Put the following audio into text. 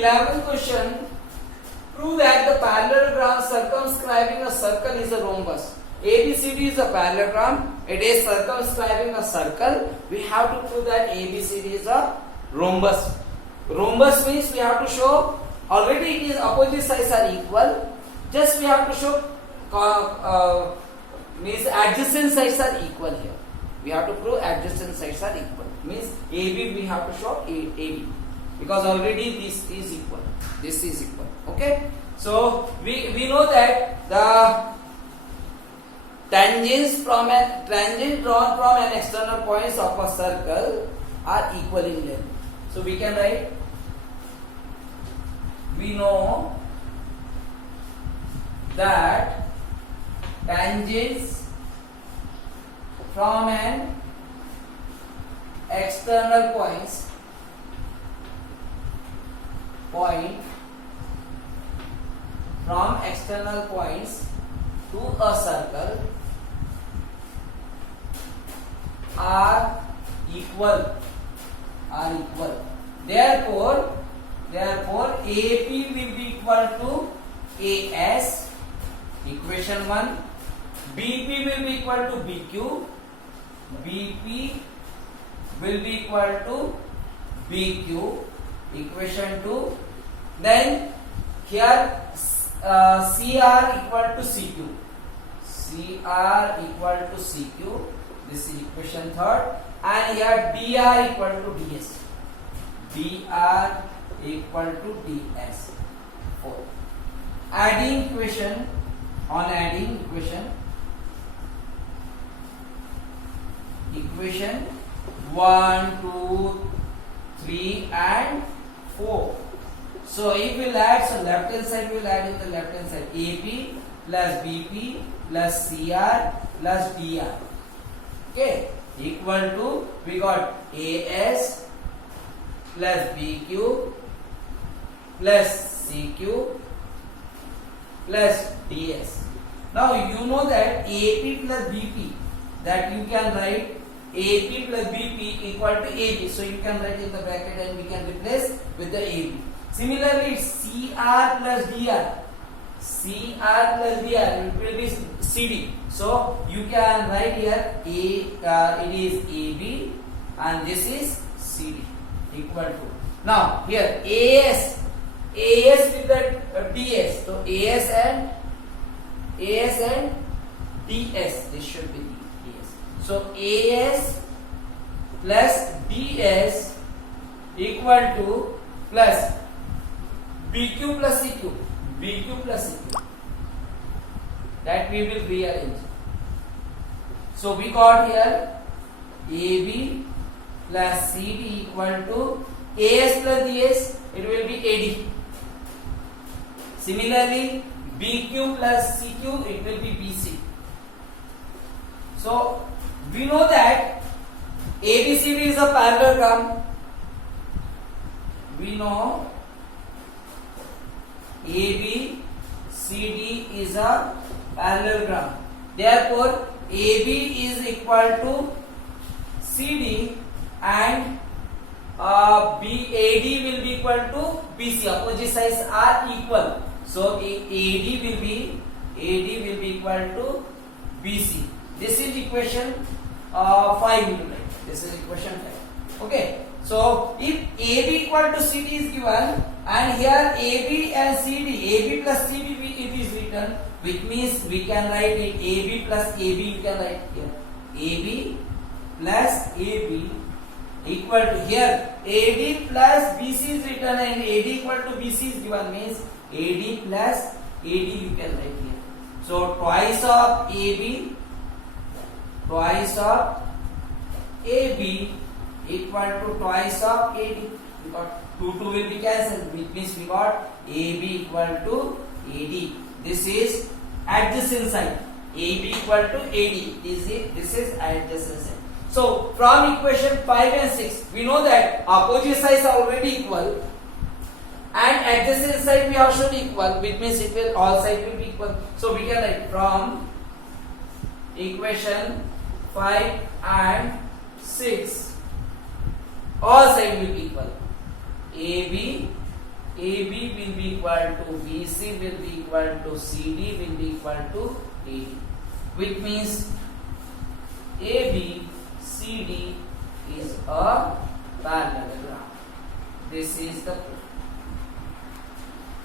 11th question. Prove that the parallelogram circumscribing a circle is a rhombus. ABCD is a parallelogram. It is circumscribing a circle. We have to prove that ABCD is a rhombus. Rhombus means we have to show already it is opposite sides are equal. Just we have to show means adjacent sides are equal here. We have to prove adjacent sides are equal. Means AB we have to show AB because already this is equal. This is equal. Okay. So we know that the tangents drawn from an external points of a circle are equal in length. So we can write. We know that tangents from an external point from external points to a circle are equal. Therefore AP will be equal to AS, equation 1. BP will be equal to BQ. BP will be equal to BQ, equation 2. Then here CR equal to CQ. CR equal to CQ. This is equation 3rd. And here DR equal to DS. DR equal to DS. 4. Adding equation, on adding equation 1, 2, 3 and 4. So if we add, so left hand side we will add in the left hand side AP plus BP plus CR plus DR. Okay, equal to we got AS plus BQ plus CQ plus DS. Now you know that AP plus BP, that you can write AP plus BP equal to AB. So you can write in the bracket and we can replace with the AB. Similarly, CR plus DR. CR plus DR, it will be CD. So you can write here it is AB and this is CD equal to. Now here AS with the DS. So AS and DS. This should be DS. So AS plus DS equal to plus BQ plus CQ. BQ plus CQ. That we will rearrange. So we got here AB plus CD equal to AS plus DS. It will be AD. Similarly, BQ plus CQ, it will be BC. So we know that ABCD is a parallelogram. We know ABCD is a parallelogram. Therefore, AB is equal to CD and AD will be equal to BC. Opposite sides are equal. So AD will be equal to BC. This is equation 5. This is equation 5. Okay. So if AB equal to CD is given and here AB and CD, AB plus CD it is written, which means we can write it AB plus AB, we can write here AB plus AB equal to, here AD plus BC is written and AD equal to BC is given, means AD plus AD you can write here. So twice of AB equal to twice of AD. We got 2 will be cancelled, which means we got AB equal to AD. This is adjacent side. AB equal to AD. This is adjacent side. So from equation 5 and 6, we know that opposite sides are already equal and adjacent side we have shown equal, which means it will all sides will be equal. So we can write from equation 5 and 6, all sides will be equal. AB AB will be equal to BC will be equal to CD will be equal to AD, which means AB